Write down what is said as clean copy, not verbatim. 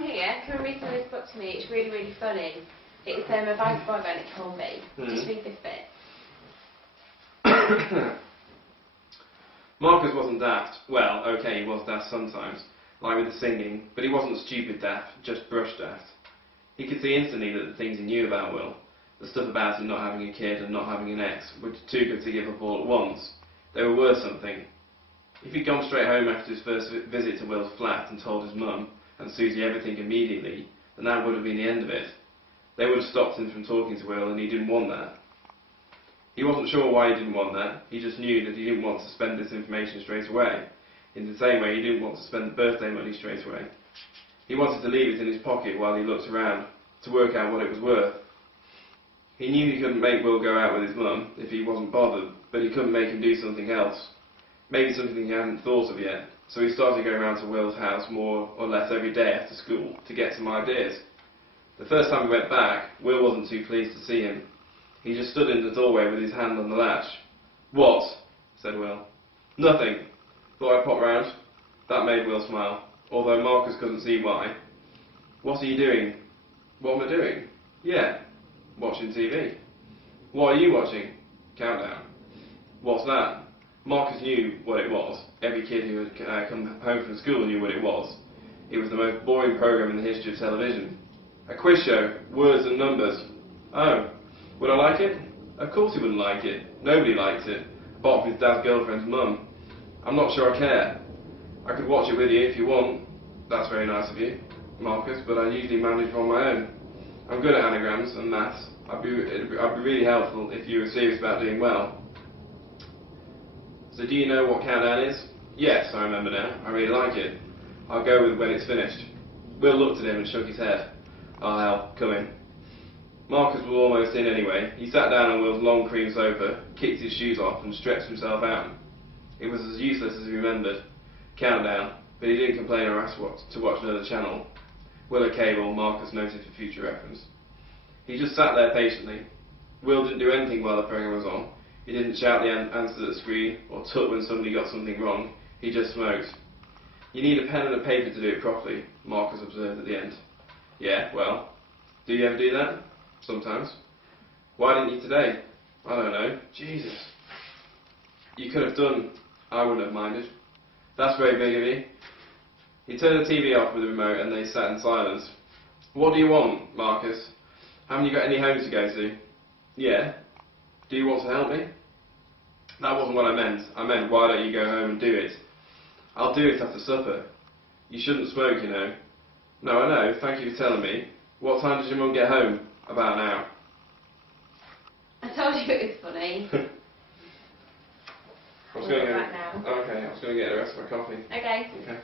come here, come and read some of this book to me. It's really, really funny. It's Advice by Nick Hornby. Just read this bit. Marcus wasn't daft. Well, okay, he was daft sometimes, like with the singing, but he wasn't stupid daft, just brush daft. He could see instantly that the things he knew about Will, the stuff about him not having a kid and not having an ex, were too good to give up all at once. They were worth something. If he'd gone straight home after his first visit to Will's flat and told his mum and Susie everything immediately, then that would have been the end of it. They would have stopped him from talking to Will, and he didn't want that. He wasn't sure why he didn't want that. He just knew that he didn't want to spend this information straight away. In the same way, he didn't want to spend the birthday money straight away. He wanted to leave it in his pocket while he looked around, to work out what it was worth. He knew he couldn't make Will go out with his mum if he wasn't bothered, but he couldn't make him do something else. Maybe something he hadn't thought of yet. So he started going around to Will's house more or less every day after school to get some ideas. The first time he went back, Will wasn't too pleased to see him. He just stood in the doorway with his hand on the latch. "What?" said Will. "Nothing. Thought I'd pop round." That made Will smile, although Marcus couldn't see why. "What are you doing?" "What am I doing?" "Yeah, watching TV." "What are you watching?" "Countdown." "What's that?" Marcus knew what it was. Every kid who had come home from school knew what it was. It was the most boring program in the history of television. A quiz show, words and numbers. Oh, would I like it? Of course he wouldn't like it. Nobody liked it, apart from his dad's girlfriend's mum. I'm not sure I care. I could watch it with you if you want. That's very nice of you, Marcus, but I usually manage on my own. I'm good at anagrams and maths. I'd be really helpful if you were serious about doing well. So do you know what countdown is? Yes, I remember now. I really like it. I'll go with when it's finished. Will looked at him and shook his head. "Oh hell, come in." Marcus was almost in anyway. He sat down on Will's long cream sofa, kicked his shoes off and stretched himself out. It was as useless as he remembered. Countdown, but he didn't complain or ask to watch another channel. Will a cable, Marcus noted for future reference. He just sat there patiently. Will didn't do anything while the program was on. He didn't shout the answer at the screen or tut when somebody got something wrong. He just smoked. "You need a pen and a paper to do it properly," Marcus observed at the end. "Yeah, well, do you ever do that?" "Sometimes." "Why didn't you today?" "I don't know." "Jesus." "You could have done. I wouldn't have minded." "That's very big of you." He turned the TV off with the remote and they sat in silence. "What do you want, Marcus? Haven't you got any homes to go to?" "Yeah." "Do you want to help me?" "That wasn't what I meant. I meant, why don't you go home and do it?" "I'll do it after supper." "You shouldn't smoke, you know." "No, I know. Thank you for telling me. What time does your mum get home?" "About now." I told you it was funny. I was going to back now. Okay, I was going to get the rest of my coffee. Okay. Okay.